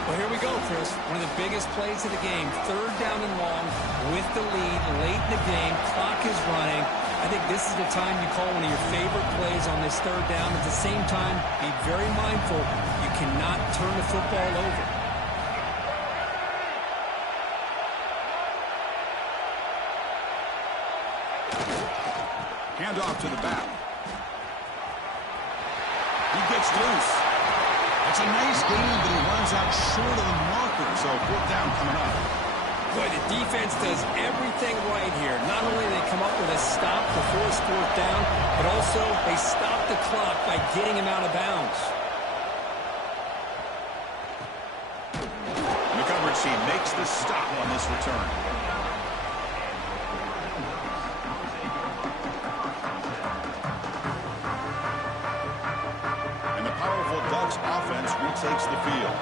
Well, here we go, Chris. One of the biggest plays of the game. Third down and long with the lead late in the game. Clock is running. I think this is the time you call one of your favorite plays on this third down. At the same time, be very mindful. You cannot turn the football over. Hand off to the back. He gets loose. It's a nice gain, but he runs out short of the marker, so 4th down coming up. Boy, the defense does everything right here. Not only do they come up with a stop to force 4th down, but also they stop the clock by getting him out of bounds. And the coverage team makes the stop on this return. And the powerful Ducks offense retakes the field.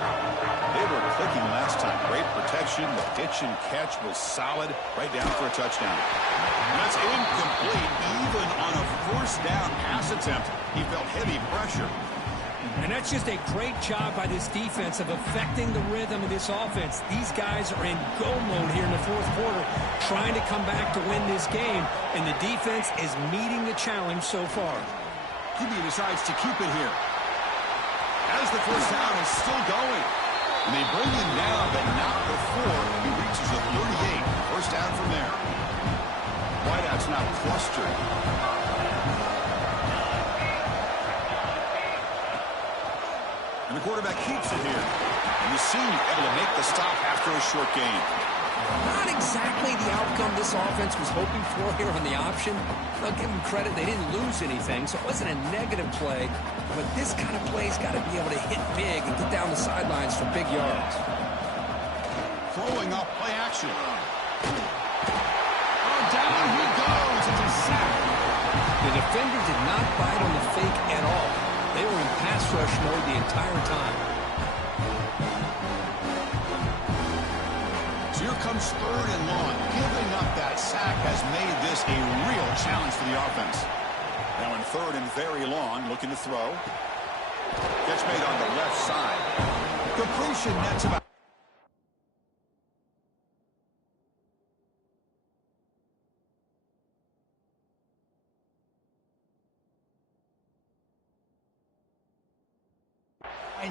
They were clicking last time. Great protection. The pitch and catch was solid. Right down for a touchdown. And that's incomplete. Even on a 1st down pass attempt, he felt heavy pressure. And that's just a great job by this defense of affecting the rhythm of this offense. These guys are in go mode here in the 4th quarter, trying to come back to win this game. And the defense is meeting the challenge so far. QB decides to keep it here. As the 1st down is still going. And they bring him down, but not before he reaches the 38. 1st down from there. Wideout's now clustered. And the quarterback keeps it here. And the senior able to make the stop after a short gain. Not exactly the outcome this offense was hoping for here on the option. I'll give them credit. They didn't lose anything, so it wasn't a negative play. But this kind of play's got to be able to hit big and get down the sidelines for big yards. Throwing off play action. Oh, down he goes. It's a sack. The defender did not bite on the fake at all. They were in pass rush mode the entire time. So here comes 3rd and long. Giving up that sack has made this a real challenge for the offense. Now in 3rd and very long, looking to throw. Catch made on the left side. Completion nets about.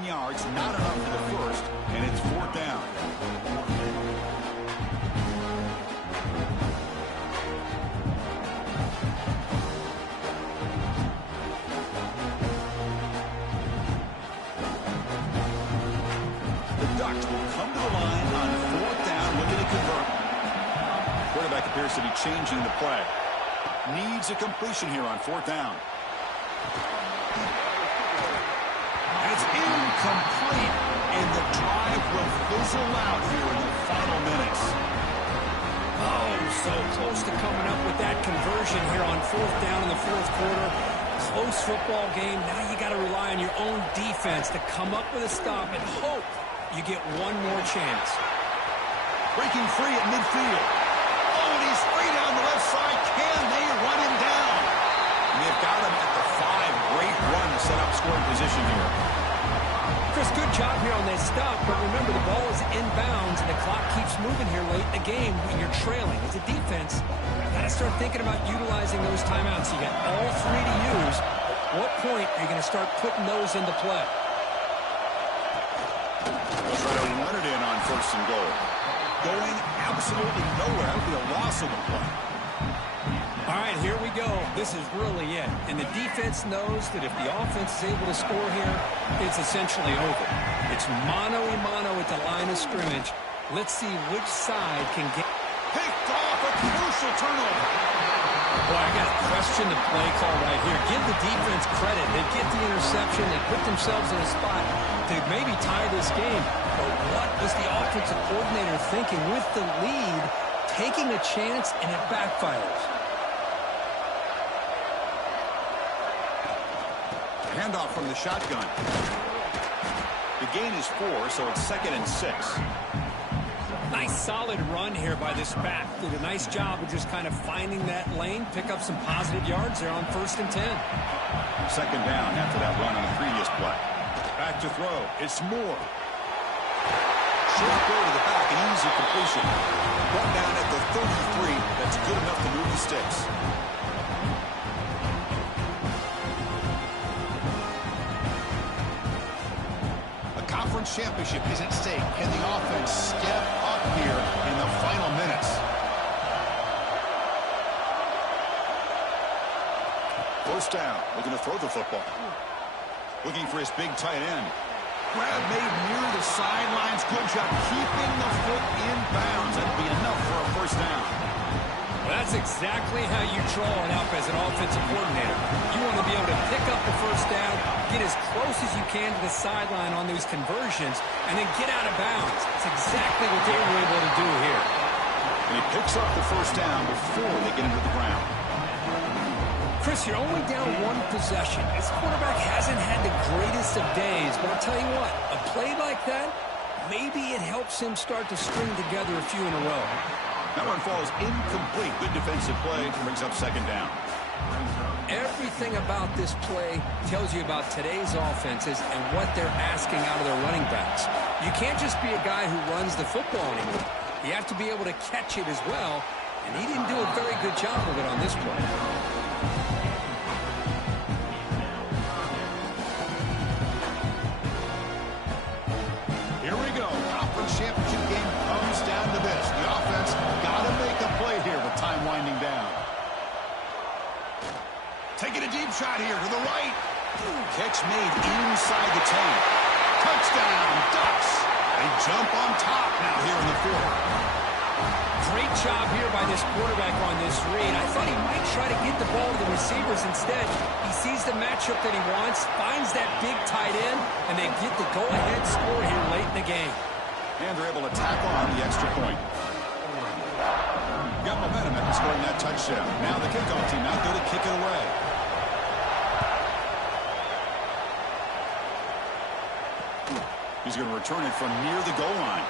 Yards, not enough for the 1st, and it's 4th down. The Ducks will come to the line on 4th down, looking to convert. Quarterback appears to be changing the play. Needs a completion here on 4th down. It's incomplete, and the drive will fizzle out here in the final minutes. Oh, so close to coming up with that conversion here on 4th down in the 4th quarter. Close football game. Now you got to rely on your own defense to come up with a stop and hope you get one more chance. Breaking free at midfield. Oh, and he's free down the left side. Can they run him down? And they've got him at the 5. Great run to set up scoring position here. Chris, good job here on that stop, but remember the ball is inbounds and the clock keeps moving here late in the game when you're trailing. As a defense, you've got to start thinking about utilizing those timeouts. You got all 3 to use. At what point are you going to start putting those into play? They'll try to run it in on 1st and goal. Going absolutely nowhere. That would be a loss of the play. All right, here we go. This is really it. And the defense knows that if the offense is able to score here, it's essentially over. It's mano-a-mano at the line of scrimmage. Let's see which side can get... Picked off a crucial turnover. Boy, I got to question the play call right here. Give the defense credit. They get the interception. They put themselves in a spot to maybe tie this game. But what was the offensive coordinator thinking with the lead, taking a chance, and it backfires? Handoff from the shotgun. The gain is 4, so it's 2nd and 6. Nice solid run here by this back. Did a nice job of just kind of finding that lane, pick up some positive yards there on 1st and 10. 2nd down after that run on the previous play. Back to throw. It's Moore. Short go to the back, an easy completion. Brought down at the 33. That's good enough to move the sticks. Conference championship is at stake. Can the offense step up here in the final minutes? First down, looking to throw the football. Looking for his big tight end. Grab made near the sidelines. Good job keeping the foot in bounds. That'd be enough for a first down. Well, that's exactly how you draw it up as an offensive coordinator. You want to be able to pick up the first down, get as close as you can to the sideline on those conversions, and then get out of bounds. That's exactly what they were able to do here. And he picks up the first down before they get into the ground. Chris, you're only down one possession. This quarterback hasn't had the greatest of days, but I'll tell you what, a play like that, maybe it helps him start to string together a few in a row. That one falls incomplete. Good defensive play. Brings up second down. Everything about this play tells you about today's offenses and what they're asking out of their running backs. You can't just be a guy who runs the football anymore. You have to be able to catch it as well, and he didn't do a very good job of it on this play. Here we go. Conference championship game comes down to this. The offense got to make a play here with time winding down. Taking a deep shot here to the right. Catch made inside the 10. Touchdown, Ducks. They jump on top now here in the fourth. Great job here by this quarterback on this read. I thought he might try to get the ball to the receivers instead. He sees the matchup that he wants, finds that big tight end, and they get the go-ahead score here late in the game. And they're able to tack on the extra point. Got momentum after scoring that touchdown. Now the kickoff team out there to kick it away. He's going to return it from near the goal line.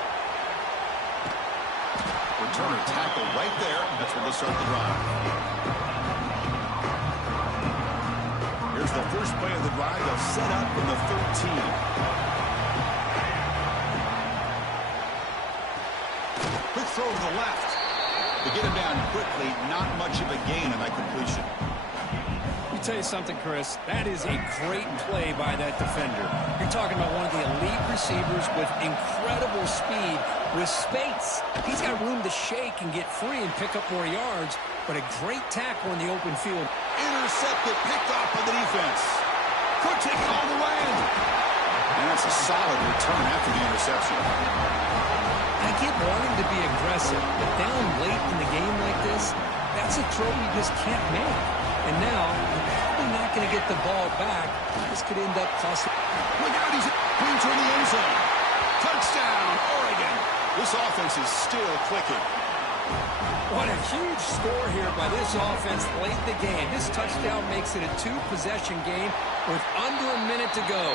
Returner tackle right there. That's where they'll start the drive. Here's the first play of the drive. They'll set up from the 13. Quick throw to the left. To get him down quickly, not much of a gain on that completion. Let me tell you something, Chris. That is a great play by that defender. You're talking about one of the elite receivers with incredible speed, with space. He's got room to shake and get free and pick up more yards, but a great tackle in the open field. Intercepted, picked off by the defense. Could take it all the way. And that's a solid return after the interception. I get wanting to be aggressive, but down late in the game like this, that's a throw you just can't make. And now, you're probably not going to get the ball back. This could end up costing. Look out, he's entering the end zone. Touchdown, Oregon. This offense is still clicking. What a huge score here by this offense late in the game. This touchdown makes it a two-possession game with under a minute to go.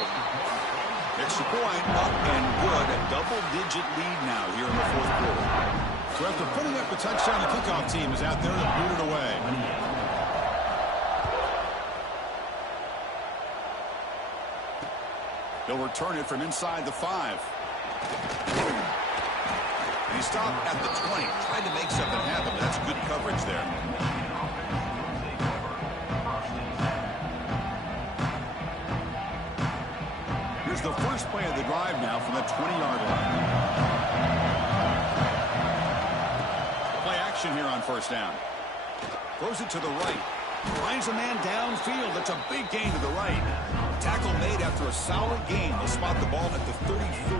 Extra point up and good. A double-digit lead now here in the fourth quarter. So after putting up the touchdown, the kickoff team is out there to boot it away. They'll return it from inside the 5. And he stopped at the 20. Tried to make something happen, but that's good coverage there. Here's the first play of the drive now from the 20-yard line. Play action here on first down. Throws it to the right. Finds a man downfield. That's a big gain to the right. Tackle made after a solid gain. They'll spot the ball at the 34.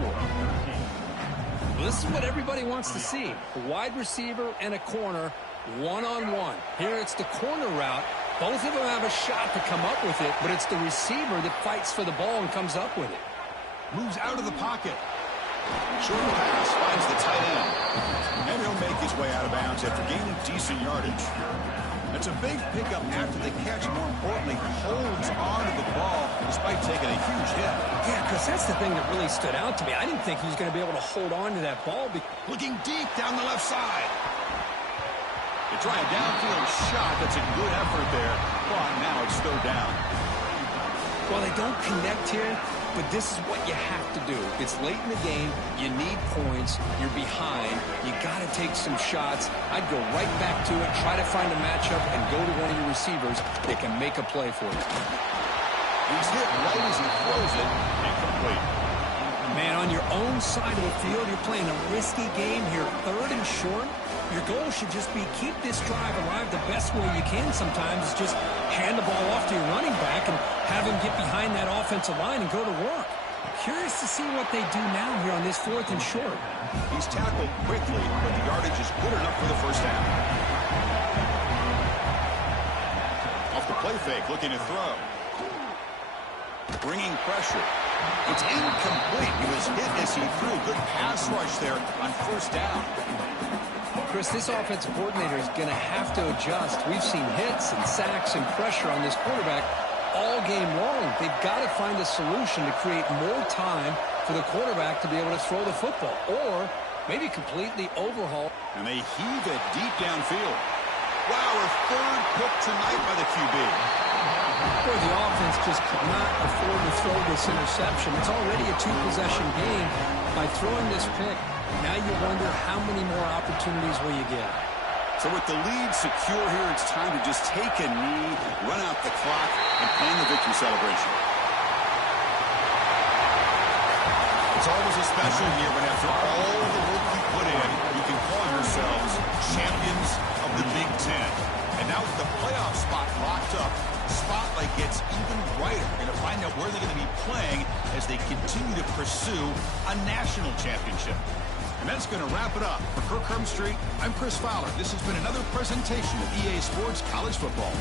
Well, this is what everybody wants to see. A wide receiver and a corner, one-on-one. Here it's the corner route. Both of them have a shot to come up with it, but it's the receiver that fights for the ball and comes up with it. Moves out of the pocket. Short pass finds the tight end. And he'll make his way out of bounds after gaining decent yardage. It's a big pickup after the catch. More importantly, holds on to the ball despite taking a huge hit. Yeah, because that's the thing that really stood out to me. I didn't think he was going to be able to hold on to that ball. Looking deep down the left side. They try a downfield shot. That's a good effort there. But now it's third down. Well, they don't connect here, but this is what you have to do. It's late in the game. You need points. You're behind. You got to take some shots. I'd go right back to it, try to find a matchup, and go to one of your receivers that can make a play for you. He's hit right as he throws it. Incomplete. Man, on your own side of the field, you're playing a risky game here. Third and short. Your goal should just be keep this drive alive the best way you can sometimes. Is just hand the ball off to your running back and have him get behind that offensive line and go to work. Curious to see what they do now here on this 4th and short. He's tackled quickly, but the yardage is good enough for the first down. Off the play fake, looking to throw. Bringing pressure. It's incomplete. He was hit as he threw. Good pass rush there on first down. Chris, this offensive coordinator is going to have to adjust. We've seen hits and sacks and pressure on this quarterback all game long. They've got to find a solution to create more time for the quarterback to be able to throw the football, or maybe completely overhaul. And they heave it deep downfield. Wow, a third pick tonight by the QB. Boy, the offense just could not afford to throw this interception. It's already a 2-possession game. By throwing this pick, now you wonder how many more opportunities will you get. So with the lead secure here, it's time to just take a knee, run out the clock, and plan the victory celebration. It's always a special year when after all the work you put in, you can call yourselves champions of the Big 10. And now with the playoff spot locked up, the spotlight gets even brighter. We're going to find out where they're going to be playing as they continue to pursue a national championship. And that's going to wrap it up. For Kirk Street, I'm Chris Fowler. This has been another presentation of EA Sports College Football.